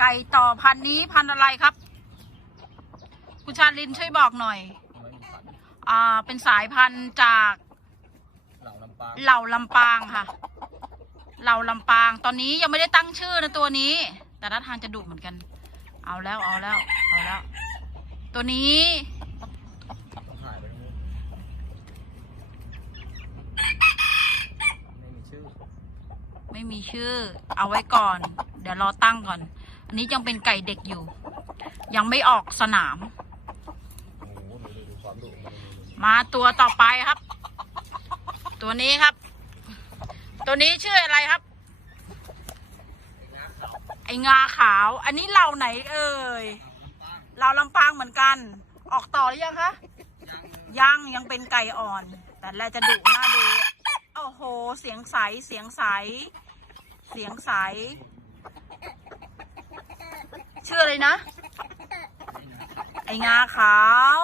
ไก่ต่อพันธุ์นี้พันธุ์อะไรครับ คุณชาลินช่วยบอกหน่อยไม่มีพันธุ์อ่า เป็นสายพันธุ์จากเหล่าลำปางเหล่าลำปางค่ะ เหล่าลำปาง ตอนนี้ยังไม่ได้ตั้งชื่อนะตัวนี้ แต่ท่าทางจะดุเหมือนกัน เอาแล้วเอาแล้วเอาแล้ว ตัวนี้ต้องหายไปตรงนู้นไม่มีชื่อ ไม่มีชื่อ เอาไว้ก่อน เดี๋ยวรอตั้งก่อน อันนี้ยังเป็นไก่เด็กอยู่ ยังไม่ออกสนามมดุของมันดูดูมาตัวต่อไปครับ ตัวนี้ครับ ตัวนี้ชื่ออะไรครับ ไองาขาว อันนี้เราไหนเอ่ยเราลำปางเหมือนกัน ออกต่อหรือยังคะยังยังเป็นไก่อ่อน แต่แลจะดุหน้าดูโอ้โห เสียงใส เสียงใส เสียงใส ชื่ออะไรนะ ไองาขาว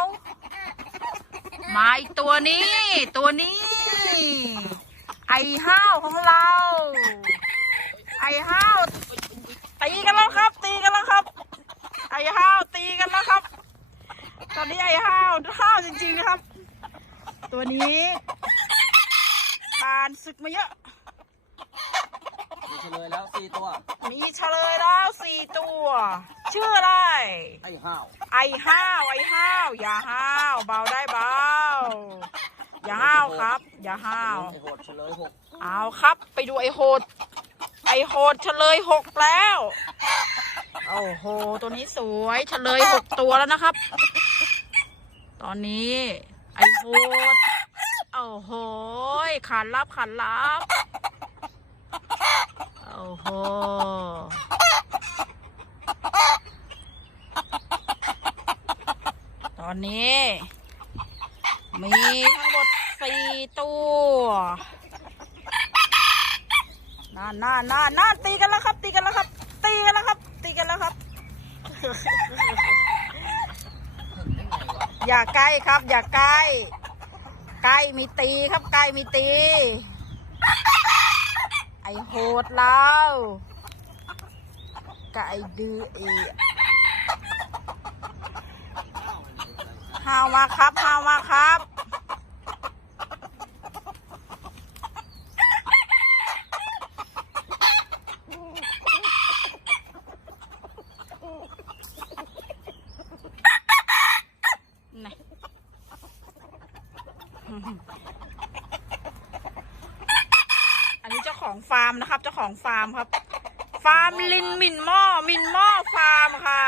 มาอีกตัวนี้ ตัวนี้ ไอห้าวของเรา ไอห้าวตีกันแล้วครับ ตีกันแล้วครับ ไอห้าวตีกันแล้วครับ ตอนนี้ไอห้าวห้าวจริงๆนะครับ ตัวนี้ผ่านศึกมาเยอะมี เฉลยแล้วสี่ตัว มีเฉลยแล้วสี่ตัว ชื่ออะไร ไอ้ห้าว ไอห้าว ไอห้าว อย่าห้าว เบาได้เบา อย่าห้าวครับ อย่าห้าว ไอ้โหดเฉลยหกเอาครับ ไปดูไอโหด ไอโหดเฉลยหกแล้ว โอ้โห ตัวนี้สวยเฉลยหกตัวแล้วนะครับ ตอนนี้ ไอโหดโอ้โหขันรับขันรับโอ้โหตอนนี้ มีทั้งหมดสี่ตัวน่านน่านน่านน่านตีกันแล้วครับ ตีกันแล้วครับ ตีกันแล้วครับ ตีกันแล้วครับ อย่าใกล้ครับ อย่าใกล้ ใกล้มีตีครับ ใกล้มีตี ไอโหดเราไก่ดื้อเอีฮาวมาครับฮาวมาครับนี่อั ของฟาร์มนะครับ เจ้าของฟาร์มครับ ฟาร์มลินมินหม้อมินหม้อฟาร์มค่ะ